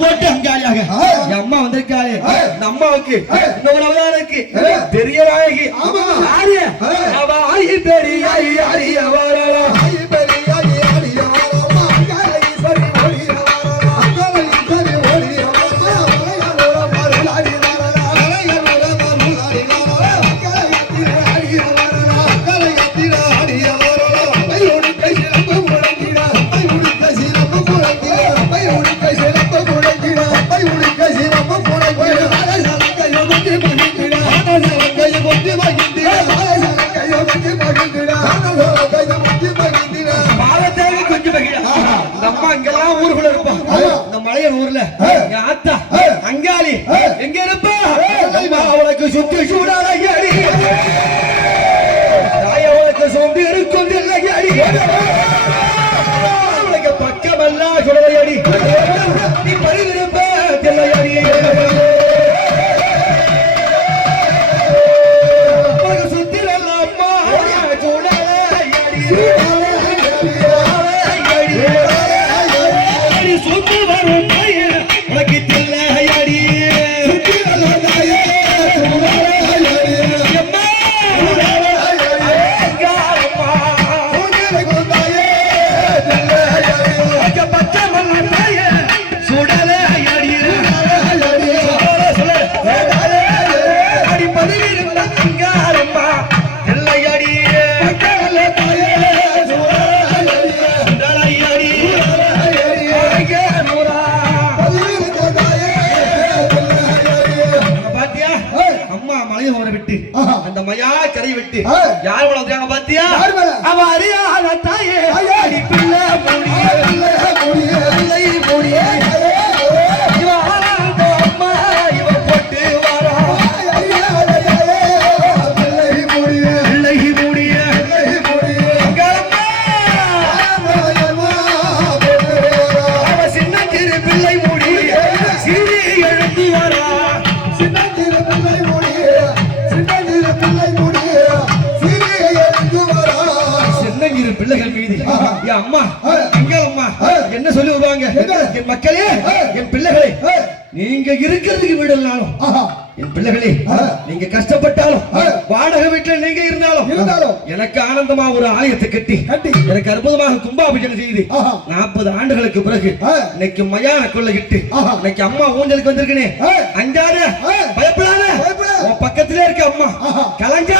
போட்டு அங்காளியாக அம்மா வந்திருக்காளே அம்மாவுக்கு இன்னொரு அவதாரம் இருக்கு பெரிய நாயகி ஊர்ல ஆத்தா அங்காளி எங்க இருப்பா அவளுக்கு சுத்தி சூடாடி அவளுக்கு சொம்பி இருக்கும் அவளுக்கு பக்கமெல்லாம் சுடலையடி நீ பரிவிருப்ப தில்லையடி சுத்தி அம்மா சூடாடி சுத்தி வரும் அந்த மயா கரை விட்டு யார் மேல வந்தாங்க பாத்தியா அவ அறியாத தாயே அடி பிள்ளை மூடியே பிள்ளை மூடியே இவ ஆனந்த அம்மா இவ போட்டு வரா அறியாத தாயே பிள்ளை மூடியே அவ சின்னஞ்சிறு பிள்ளை மூடியே சீரி எழுந்து வரா சின்னஞ்சிறு பிள்ளை மூடியே பிள்ளைகள் மீது என் அம்மா எங்கள் அம்மா என்ன சொல்லி வருவாங்க என் மக்களே என் பிள்ளைகளே நீங்க இருக்கிறதுக்கு வீடு இல்லைனாலும் என் பிள்ளைகளே நீங்க கஷ்டப்பட்டாலும் வாடகை வீட்டுல நீங்க இருந்தாலும் எனக்கு ஆனந்தமா ஒரு ஆலயத்தை கட்டி எனக்கு அற்புதமாக கும்பாபிஷேகம் செய்து 40 ஆண்டுகளுக்கு பிறகு இன்னைக்கு மயானக்குள்ள இட்டு இன்னைக்கு அம்மா ஊஞ்சலுக்கு வந்திருக்கேன் அஞ்சாத பயப்படாத பக்கத்திலே இருக்க அம்மா கலங்க